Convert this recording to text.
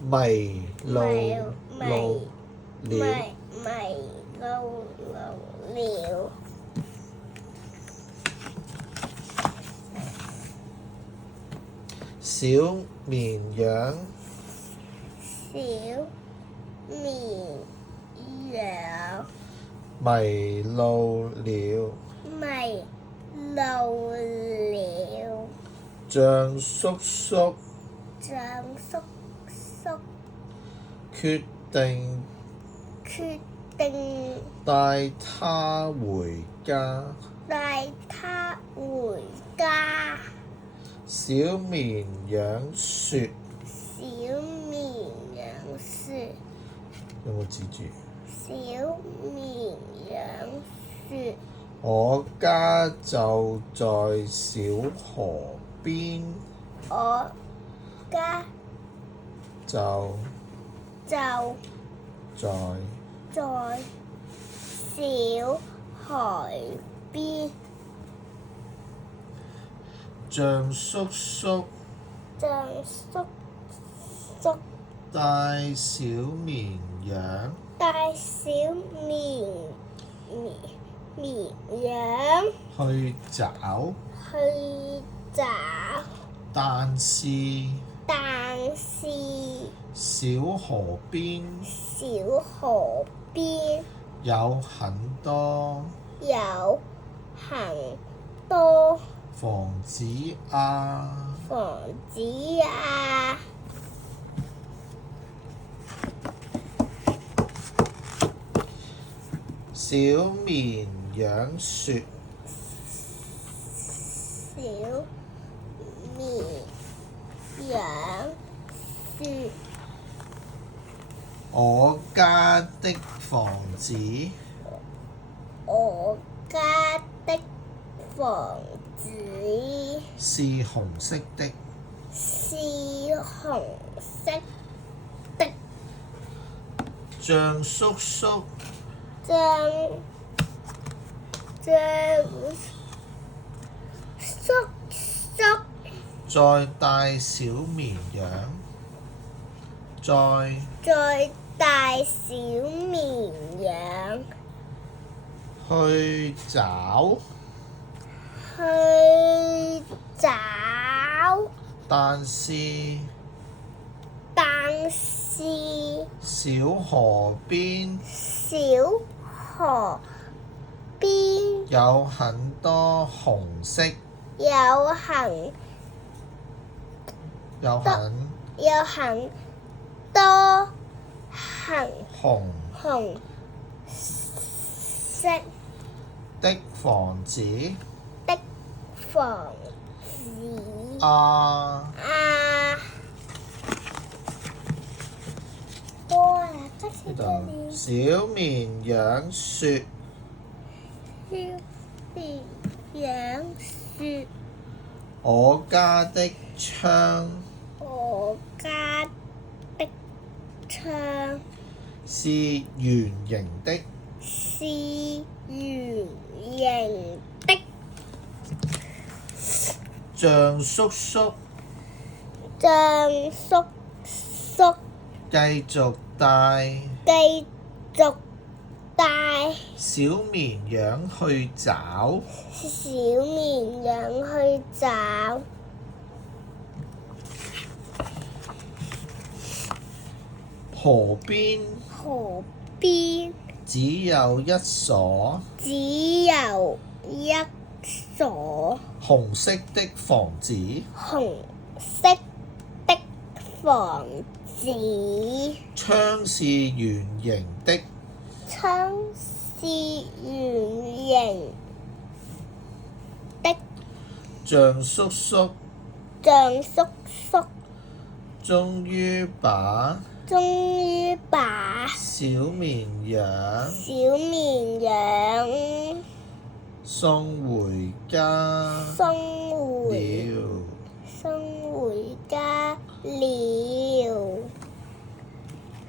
迷路了。小綿羊迷路了。象叔叔決定帶它回家。小綿羊說：有冇指住？我家就在小河邊。就在小河邊。象叔叔帶小綿羊帶小綿羊去找，但是小河邊有很多房子啊。小綿羊說：我家的房子是紅色的。象叔叔再帶小綿羊去找，但是小河邊有很多紅色，紅色的房子啊。呢度小綿羊說：我家的窗是圓形的。象叔叔繼續帶小綿羊去找，河邊只有一所紅色的房子。窗是圓形的。象叔叔終於把小綿羊送回家了。